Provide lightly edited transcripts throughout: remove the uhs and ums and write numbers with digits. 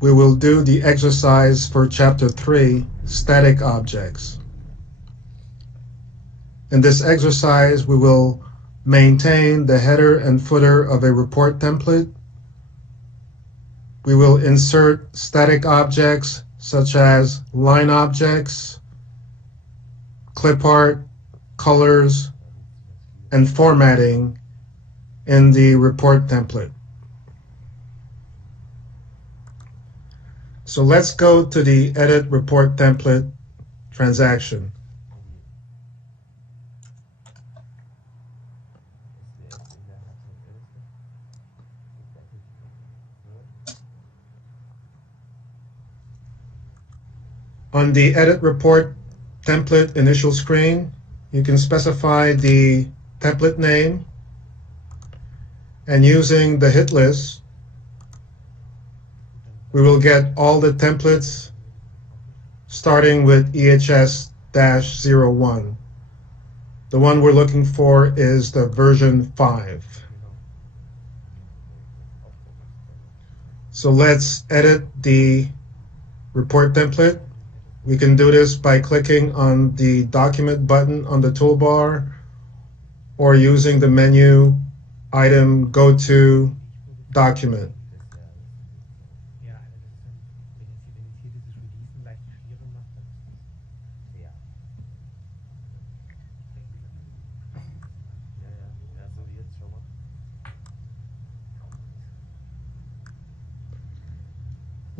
we will do the exercise for Chapter 3, Static Objects. In this exercise, we will maintain the header and footer of a report template. We will insert static objects such as line objects, clip art, colors, and formatting in the report template. So let's go to the Edit Report Template transaction. On the Edit Report Template initial screen, you can specify the template name, and using the hit list, we will get all the templates starting with EHS-01. The one we're looking for is the version 5. So let's edit the report template. We can do this by clicking on the document button on the toolbar or using the menu item Go to Document.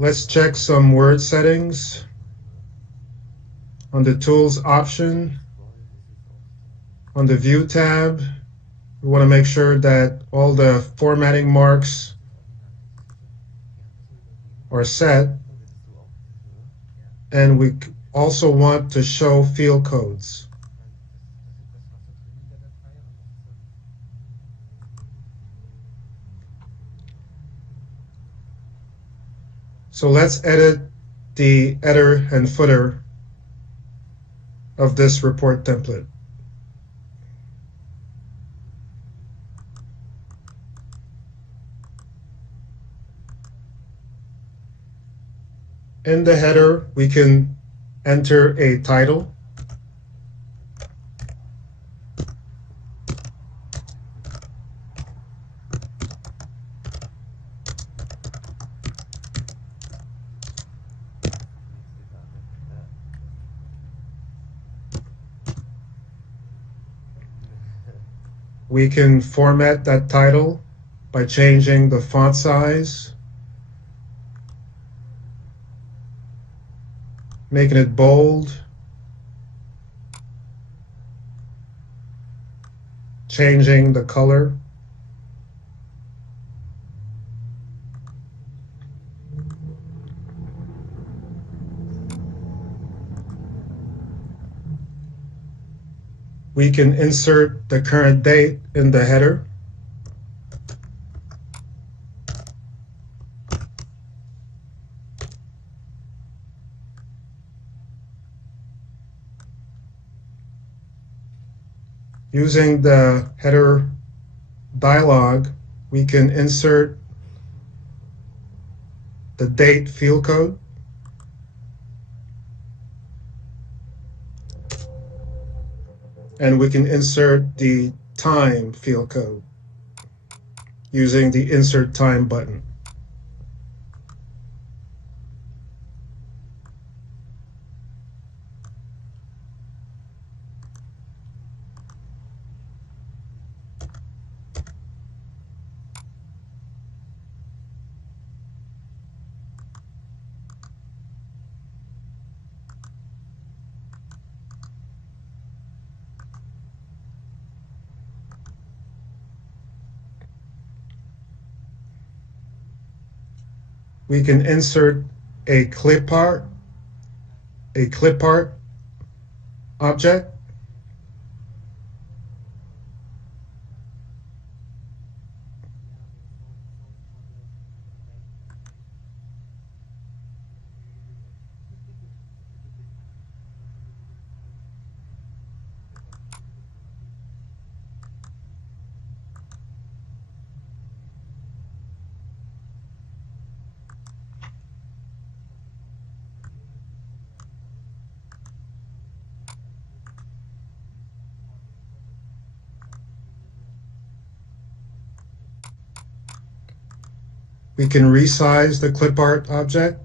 Let's check some word settings. On the Tools option, on the View tab, we want to make sure that all the formatting marks are set, and we also want to show field codes. So let's edit the header and footer of this report template. In the header, we can enter a title. We can format that title by changing the font size, making it bold, changing the color. We can insert the current date in the header. Using the header dialog, we can insert the date field code. And we can insert the time field code using the Insert Time button. We can insert a clip art object. We can resize the clip art object.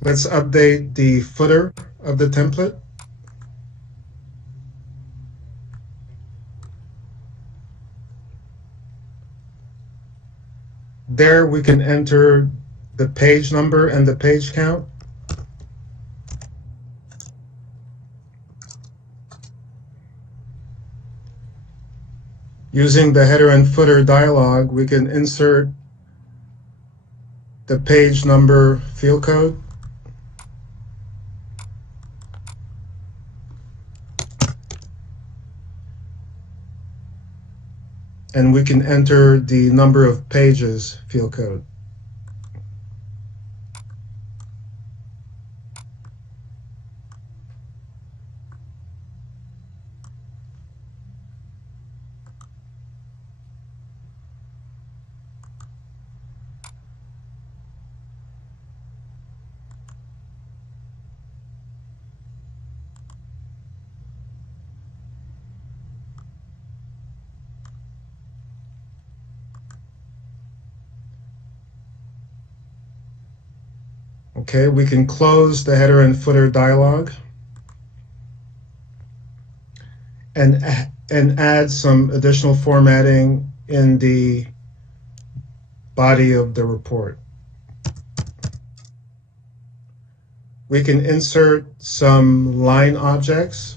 Let's update the footer of the template. There we can enter the page number and the page count. Using the header and footer dialog, we can insert the page number field code. And we can enter the number of pages field code. Okay, we can close the header and footer dialog and add some additional formatting in the body of the report. We can insert some line objects.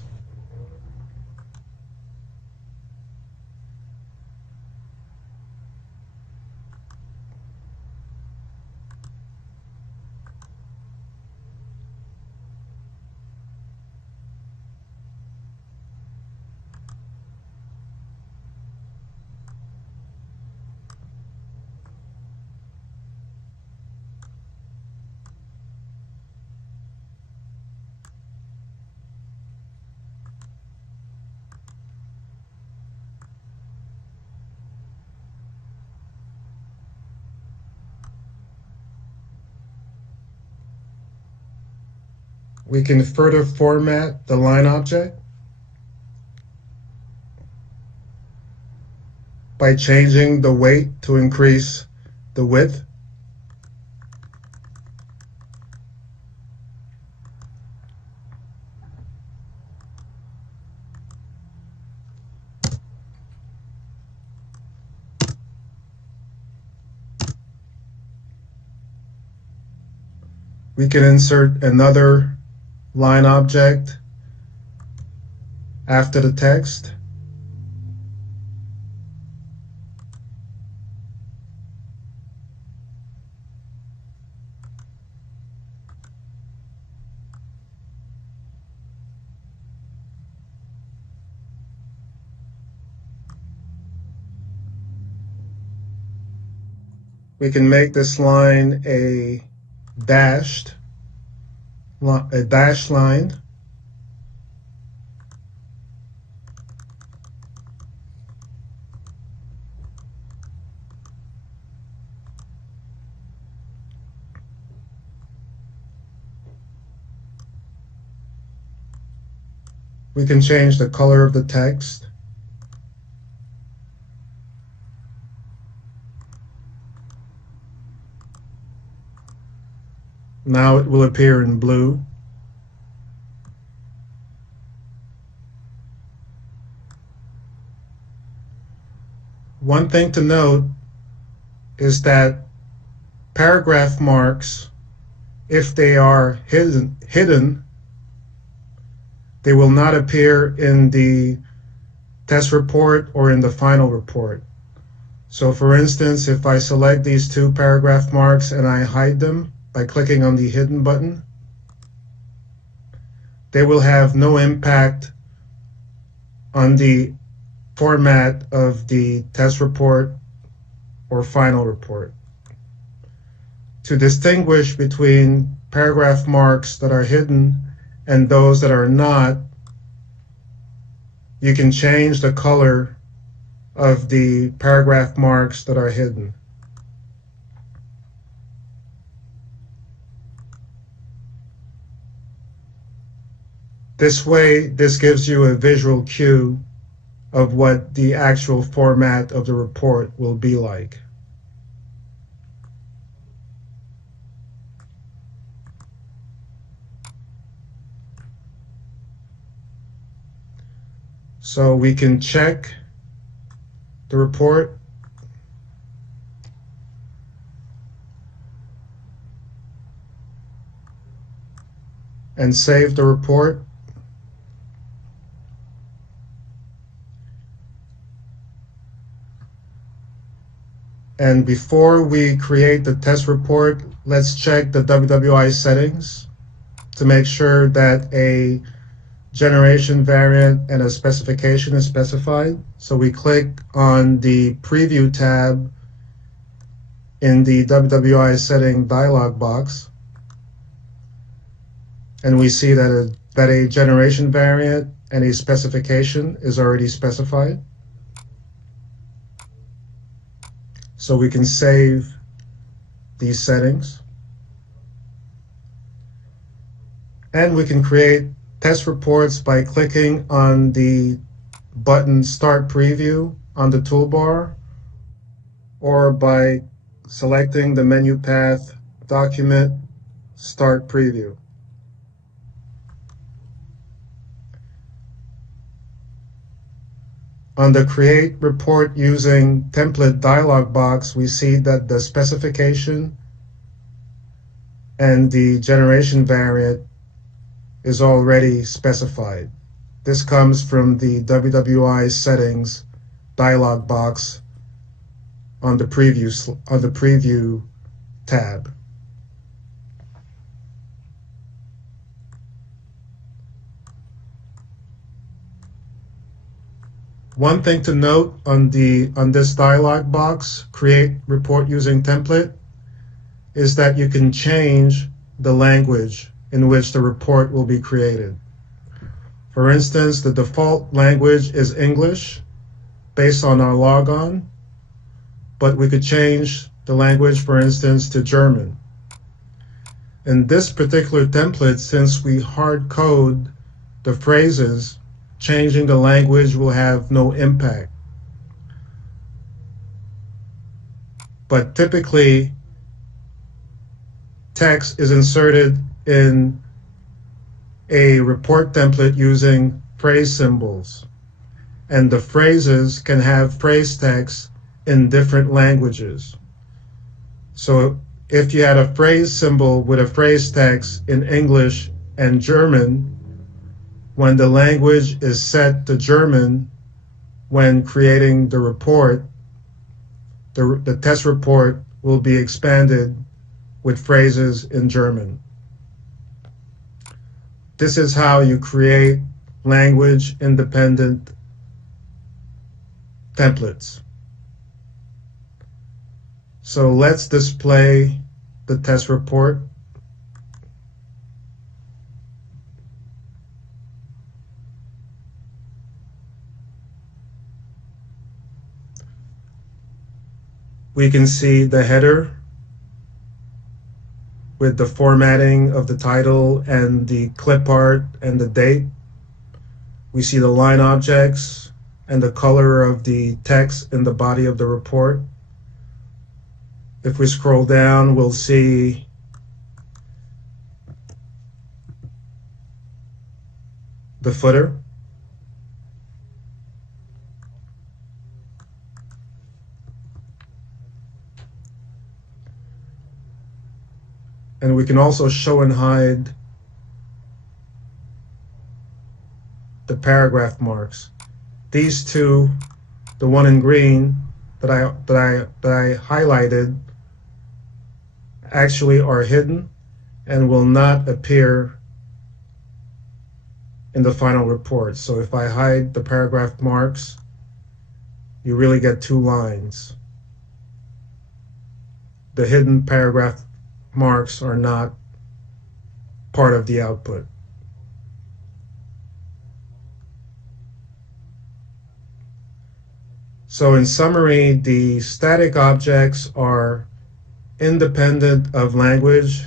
We can further format the line object by changing the weight to increase the width. We can insert another line object after the text. We can make this line a dashed line. We can change the color of the text. Now it will appear in blue. One thing to note is that paragraph marks, if they are hidden, they will not appear in the test report or in the final report. So for instance, if I select these two paragraph marks and I hide them by clicking on the hidden button, they will have no impact on the format of the test report or final report. To distinguish between paragraph marks that are hidden and those that are not, you can change the color of the paragraph marks that are hidden. This way, this gives you a visual cue of what the actual format of the report will be like. So we can check the report. And save the report. And before we create the test report, let's check the WWI settings to make sure that a generation variant and a specification is specified. So we click on the Preview tab in the WWI setting dialog box, and we see that a generation variant and a specification is already specified. So we can save these settings. And we can create test reports by clicking on the button Start Preview on the toolbar, or by selecting the menu path Document Start Preview. On the Create Report Using Template dialog box, we see that the specification and the generation variant is already specified. This comes from the WWI settings dialog box on the Preview tab. One thing to note on this dialog box, Create Report Using Template, is that you can change the language in which the report will be created. For instance, the default language is English based on our logon, but we could change the language, for instance, to German. In this particular template, since we hard code the phrases, changing the language will have no impact. But typically, text is inserted in a report template using phrase symbols, and the phrases can have phrase text in different languages. So if you had a phrase symbol with a phrase text in English and German, when the language is set to German, when creating the report, the test report will be expanded with phrases in German. This is how you create language-independent templates. So let's display the test report. We can see the header with the formatting of the title and the clip art and the date. We see the line objects and the color of the text in the body of the report. If we scroll down, we'll see the footer. And we can also show and hide the paragraph marks. These two, the one in green that I highlighted, actually are hidden and will not appear in the final report. So if I hide the paragraph marks, you really get two lines. The hidden paragraph marks are not part of the output. So in summary, the static objects are independent of language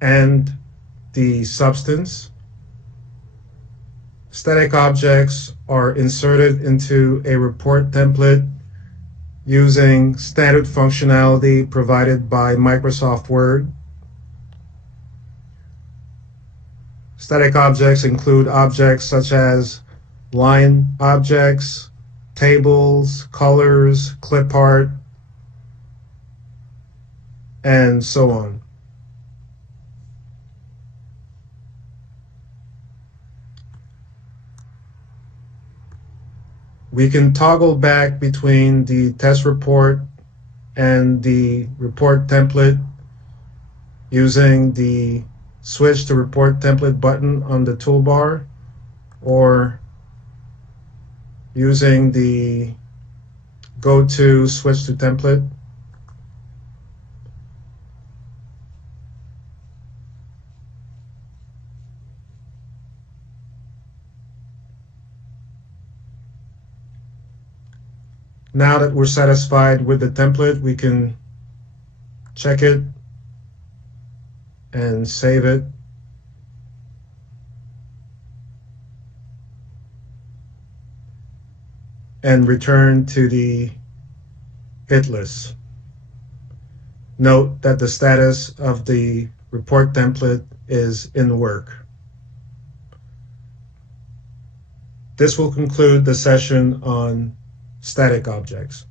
and the substance. Static objects are inserted into a report template using standard functionality provided by Microsoft Word. Static objects include objects such as line objects, tables, colors, clip art, and so on. We can toggle back between the test report and the report template using the Switch to Report Template button on the toolbar, or using the Go to Switch to Template. Now that we're satisfied with the template, we can check it and save it. And return to the hit list. Note that the status of the report template is in work. This will conclude the session on static objects.